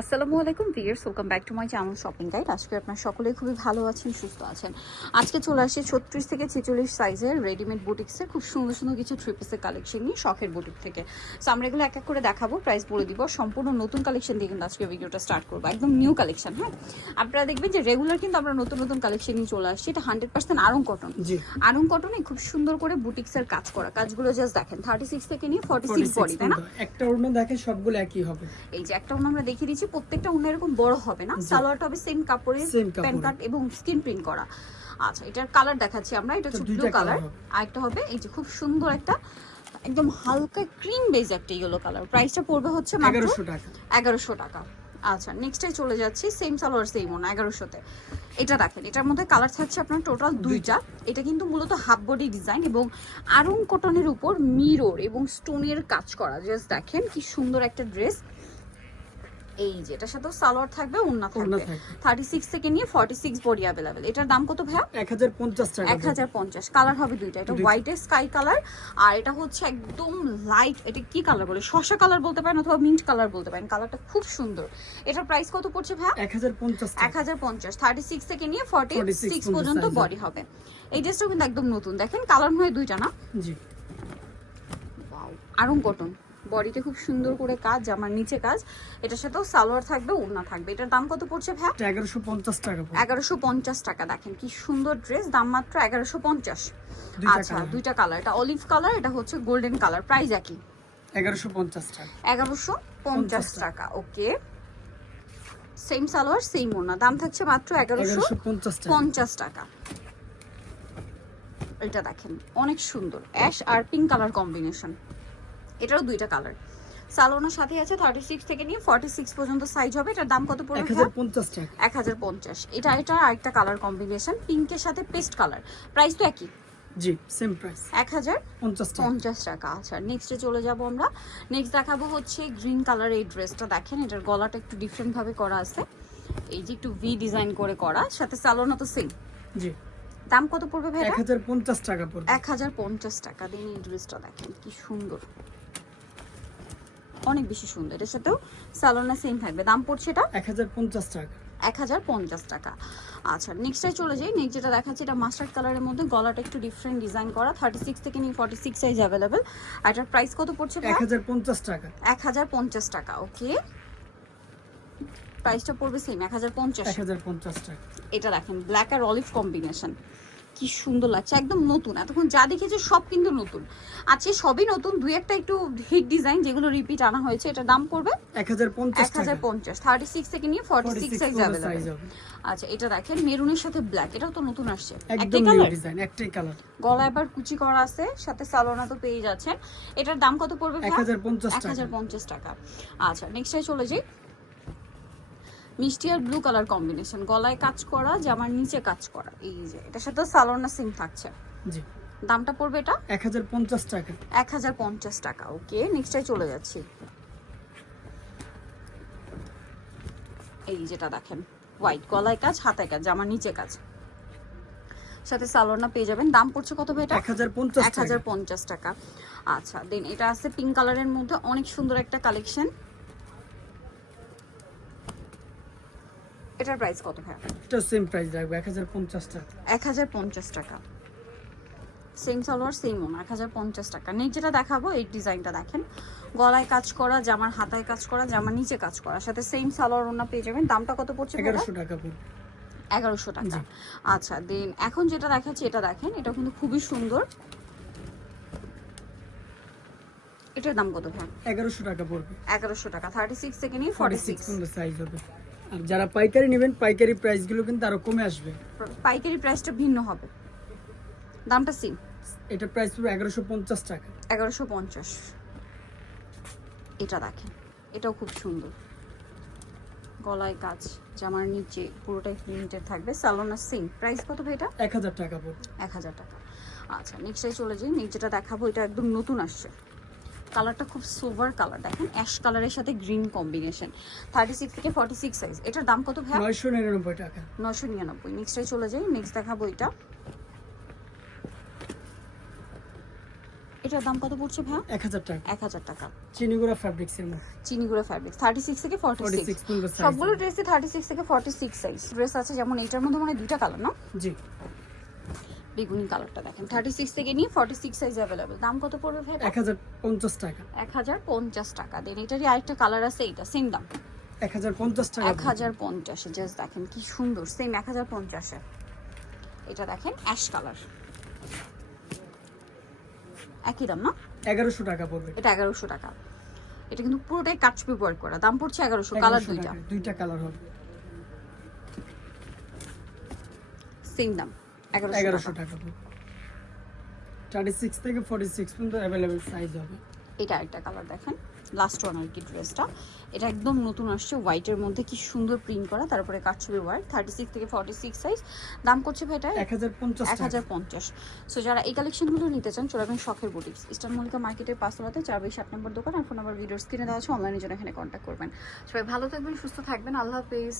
আসসালামু আলাইকুম viewers welcome back to my channel shopping guide আজকে আপনার সকলেই খুবই ভালো আছেন সুস্থ আছেন। আজকে চলে আসছে ছত্রিশ থেকে ছেচল্লিশ সাইজের রেডিমেড বুটিক্সের খুব সুন্দর সুন্দর কিছু থ্রি পিসের কালেকশন নিয়ে শখের বুটিক থেকে। সো আমরা এগুলো এক এক করে দেখাবো প্রাইস বলে দিব। সম্পূর্ণ নতুন কালেকশন দিয়ে কিন্তু আজকে ভিডিওটা স্টার্ট করব একদম নিউ কালেকশন হ্যাঁ? আপনারা দেখবেন যে রেগুলার কিন্তু আমরা নতুন নতুন কালেকশন নিয়ে চলে আসছি। এটা hundred percent Aarong cotton Aarong কটনে খুব সুন্দর করে বুটিক্সের কাজ করা। কাজগুলো জাস্ট দেখেন থার্টি সিক্স থেকে নিয়ে ফর্টি সিক্স 46 বডি তাই না একটা অন্য দেখে সবগুলো একই হবে। এই যে একটা ওনা আমরা দেখিয়ে দিচ্ছি প্রত্যেকটা ওনা এরকম বড় হবে না। সালোয়ারটা হবে সেম কাপড়ে Same কাপড়ে। প্যান কাট এবং স্কিন প্রিন্ট করা। আচ্ছা এটার কালার দেখাচ্ছি আমরা। এটা হচ্ছে ব্লু কালার। আর একটা হবে। এই যে খুব সুন্দর একটা একদম হালকা ক্রিম বেজ একটা ইয়েলো কালার প্রাইসটা পড়বে হচ্ছে মাত্র এগারোশো টাকা। এগারোশো টাকা। আচ্ছা নেক্সটে চলে যাচ্ছি সেম সালোয়ার সেম ওনা এগারোশোতে। এটা দেখেন এটার মধ্যে কালার থাকছে আপনার টোটাল দুইটা। এটা কিন্তু মূলত হাফ বডি ডিজাইন এবং আরং কটনের উপর মিরর এবং স্টোনের কাজ করা। জাস্ট দেখেন কি সুন্দর একটা ড্রেস এই যে এটার সাথে সালোয়ার থাকবে ওড়না থাকবে। থার্টি সিক্স থেকে নিয়ে ফর্টি সিক্স বডি অ্যাভেলেবেল এটার দাম কত ভাইয়া? এক হাজার পঞ্চাশ এক হাজার পঞ্চাশ। কালার হবে দুইটা এটা। হোয়াইট স্কাই কালার আর এটা হচ্ছে একদম লাইট এটা কি কালার বলে? শসা কালার বলতে পারেন অথবা মিন্ট কালার বলতে পারেন। কালারটা খুব সুন্দর। এটার প্রাইস কত পড়ছে ভাইয়া? এক হাজার পঞ্চাশ এক হাজার পঞ্চাশ। থার্টি সিক্স থেকে নিয়ে ফর্টি সিক্স পর্যন্ত বডি হবে। এই ড্রেসটাও কিন্তু একদম নতুন। দেখেন কালার হয়ে দুইটা না? জি। আরং কটন বডিতে খুব সুন্দর করে কাজ জামার নিচে কাজ এটার সাথেও সালোয়ার থাকবে ওড়না থাকবে। এটার দাম কত পড়ছে এটা এগারোশো পঞ্চাশ টাকা এগারোশো পঞ্চাশ টাকা দেখেন কি সুন্দর ড্রেস দাম মাত্র এগারোশো পঞ্চাশ। আচ্ছা দুইটা কালার এটা অলিভ কালার এটা হচ্ছে গোল্ডেন কালার প্রাইস একই। এগারোশো পঞ্চাশ টাকা। এগারোশো পঞ্চাশ টাকা। ওকে সেম সালোয়ার সেম ওড়না দাম থাকছে মাত্র এগারোশো পঞ্চাশ টাকা। এটা দেখেন অনেক সুন্দর অ্যাশ আর পিঙ্ক কালার কম্বিনেশন এটারও দুইটা কালার সালোনার সাথে আছে থার্টি সিক্স থেকে নিয়ে ফর্টি সিক্স পর্যন্ত সাইজ হবে। এটার দাম কত পড়বে এক হাজার পঞ্চাশ এটা এটা আরেকটা কালার কম্বিনেশন পিঙ্কের সাথে পেস্ট কালার প্রাইস তো একই। জি সেম প্রাইস এক হাজার পঞ্চাশ টাকা। আচ্ছা নেক্সটে চলে যাব আমরা। নেক্সট দেখাবো হচ্ছে গ্রিন কালার এই ড্রেসটা দেখেন এটার গলাটা একটু ডিফারেন্ট ভাবে করা আছে। এই যে একটু ভি ডিজাইন করে করা সাথে সালোনা তো সেম জি। দাম কত পড়বে ভাই এক হাজার পঞ্চাশ টাকা পড়বে। এক হাজার পঞ্চাশ টাকা। দিন এই ড্রেসটা দেখেন কি সুন্দর। অনেক বেশি সুন্দর। এটার সাথেও সালোনা সেম থাকবে। দাম পড়ছে এটা? এক হাজার পঞ্চাশ টাকা। এক হাজার পঞ্চাশ টাকা। আচ্ছা নেক্সটে চলে যাই। নেক্সট যেটা দেখাচ্ছে এটা মাস্টার্ড কালারের মধ্যে গলাটা একটু ডিফারেন্ট ডিজাইন করা। থার্টি সিক্স থেকে নিয়ে ফর্টি সিক্স সাইজ অ্যাভেলেবেল আর এটার প্রাইস কত পড়ছে এক হাজার পঞ্চাশ টাকা। এক হাজার পঞ্চাশ টাকা ওকে প্রাইসটা পড়বে সেম এক হাজার পঞ্চাশ। এক হাজার পঞ্চাশ টাকা। এটা দেখেন ব্ল্যাক আর অলিভ কম্বিনেশন কি সুন্দর লাগছে একদম নতুন। এতক্ষণ যা দেখেছি সব কিন্তু নতুন। আছে সবই নতুন দুই একটা একটু হিট ডিজাইন যেগুলো রিপিট আনা হয়েছে এটা দাম পড়বে এক হাজার পঞ্চাশ থার্টি সিক্স থেকে নিয়ে ফর্টি সিক্স 46 সাইজ অ্যাভেলেবেল আচ্ছা এটা দেখেন মেরুনের সাথে ব্ল্যাক এটাও তো নতুন আসছে। একটাই কালার ডিজাইন একটাই কালার গলা এবার কুচি করা আছে সাথে সালোনা তো পেয়ে যাচ্ছেন। এটার দাম কত পড়বে এক হাজার পঞ্চাশ টাকা। আচ্ছা নেক্সটে চলে যাই। মিষ্টি আর ব্লু কালার কম্বিনেশন গলায় কাজ করা জামার নিচে কাজ করা। এই যে এটার সাথে সালোনা সিম থাকছে। জি। দামটা পড়বে এটা? এক হাজার পঞ্চাশ টাকা। এক হাজার পঞ্চাশ টাকা ওকে নেক্সটে চলে যাচ্ছি। এই যেটা দেখেন হোয়াইট গলায় কাজ হাতায় কাজ জামার নিচে কাজ। সাথে সালোনা পেয়ে যাবেন। দাম পড়ছে কত ভাই এটা? এক হাজার পঞ্চাশ এক হাজার টাকা পঞ্চাশ টাকা। আচ্ছা দেন এটা আছে পিঙ্ক কালারের মধ্যে। অনেক সুন্দর একটা কালেকশন এটার প্রাইস কত ভাই এটা সেম প্রাইস রাখবে হাজার পঞ্চাশ টাকা। এক হাজার পঞ্চাশ টাকা। সেম সালোয়ার সেম ওন এক হাজার পঞ্চাশ টাকা। নেক্সট যেটা দেখাবো এই ডিজাইনটা দেখেন। গলায় কাজ করা জামার হাতায় কাজ করা জামার নিচে কাজ করা। সাথে সেম সালোয়ার ওনা পেয়ে যাবেন। দামটা কত পড়ছে ভাইয়া? এগারোশো টাকা পড়বে। এগারোশো টাকা। আচ্ছা দেন এখন যেটা দেখাচ্ছি এটা দেখেন। এটা কিন্তু খুবই সুন্দর। এটার দাম কত ভাই এগারোশো টাকা পড়বে। এগারোশো টাকা। থার্টি সিক্স থেকে নিয়ে ফর্টি সিক্স সাইজ হবে। আর যারা পাইকারি নেবেন পাইকারি প্রাইসগুলো কিন্তু আরও কমে আসবে। পাইকারি প্রাইসটা ভিন্ন হবে। দামটা সেম এটা প্রাইস পড়বে এগারোশো পঞ্চাশ টাকা। এগারোশো পঞ্চাশ। এটা দেখেন এটাও খুব সুন্দর। গলায় কাজ জামার নিচে পুরোটাই প্রিন্টেড থাকবে। সালোনার সিং প্রাইস কত ভাই এটা? এক হাজার টাকা পড়বে। এক হাজার টাকা। আচ্ছা নেক্সটে চলে যাই। নেক্সট যেটা দেখাবো এটা একদম নতুন আসছে। কালারটা খুব সোভার কালার দেখেন অ্যাশ কালারের সাথে গ্রিন কম্বিনেশন থার্টি সিক্স থেকে ফর্টি সিক্স সাইজ এটার দাম কত ভাই নয়শো নিরানব্বই টাকা। নশো নিরানব্বই। নেক্সটে চলে যাই নেক্সট দেখাবো এটা। এটার দাম কত পড়ছে এক হাজার টাকা। এক হাজার টাকা। চিনিগুড়া ফ্যাব্রিক্সের মধ্যে। চিনিগুলো ফ্যাব্রিক থার্টি সিক্স থেকে ফর্টি ফর্টি সিক্স সিক্স পর্যন্ত size? সবগুলো হবে। ড্রেসই থার্টি সিক্স থেকে ফর্টি সিক্স সাইজ ড্রেস আছে যেমন এইটার মধ্যে মানে দুইটা কালার না? জি। বেগুনি কালারটা দেখেন। থার্টি সিক্স থেকে নিয়ে ফর্টি সিক্স সাইজ অ্যাভেলেবেল দাম কত পড়বে ভাই? এক হাজার পঞ্চাশ টাকা। এক হাজার পঞ্চাশ টাকা। দেন এটারই আরেকটা কালার আছে এইটা সেম দাম। এক হাজার পঞ্চাশ টাকা। এক হাজার পঞ্চাশে জাস্ট দেখেন কি সুন্দর সেম এক হাজার পঞ্চাশে এটা দেখেন অ্যাশ কালার একই দাম না? এগারোশো টাকা পড়বে। এটা এগারোশো টাকা। এটা কিন্তু পুরোটাই কাটছবি ওয়ার্ক করা। দাম পড়ছে এগারোশো কালার 1100 দুইটা। দুইটা কালার হবে। সেম দাম। এগারোশো টাকা। থার্টি সিক্স থেকে ফর্টি সিক্স পর্যন্ত অ্যাভেলেবেল সাইজ হবে। এটা একটা কালার দেখেন। লাস্ট ওয়ান আর কি ড্রেসটা এটা একদম নতুন আসছে হোয়াইটের মধ্যে কি সুন্দর প্রিন্ট করা তারপরে কাটছবি ওয়ার্ক থার্টি সিক্স থেকে ফর্টি সিক্স সাইজ দাম করছে ভাই এটা এক হাজার পঞ্চাশ এক হাজার পঞ্চাশ। সো যারা এই কালেকশনগুলো নিতে চান চলে যাবেন শখের বুটিক্স ইস্টার্ন মল্লিকা মার্কেটের পাঁচতলাতে চার বাই সাত নম্বর দোকান। আর ফোন নাম্বার ভিডিওর স্ক্রিনে দেওয়া আছে অনলাইনে জন্য এখানে কন্ট্যাক্ট করবেন। সবাই ভালো থাকবেন সুস্থ থাকবেন। আল্লাহ হাফেজ।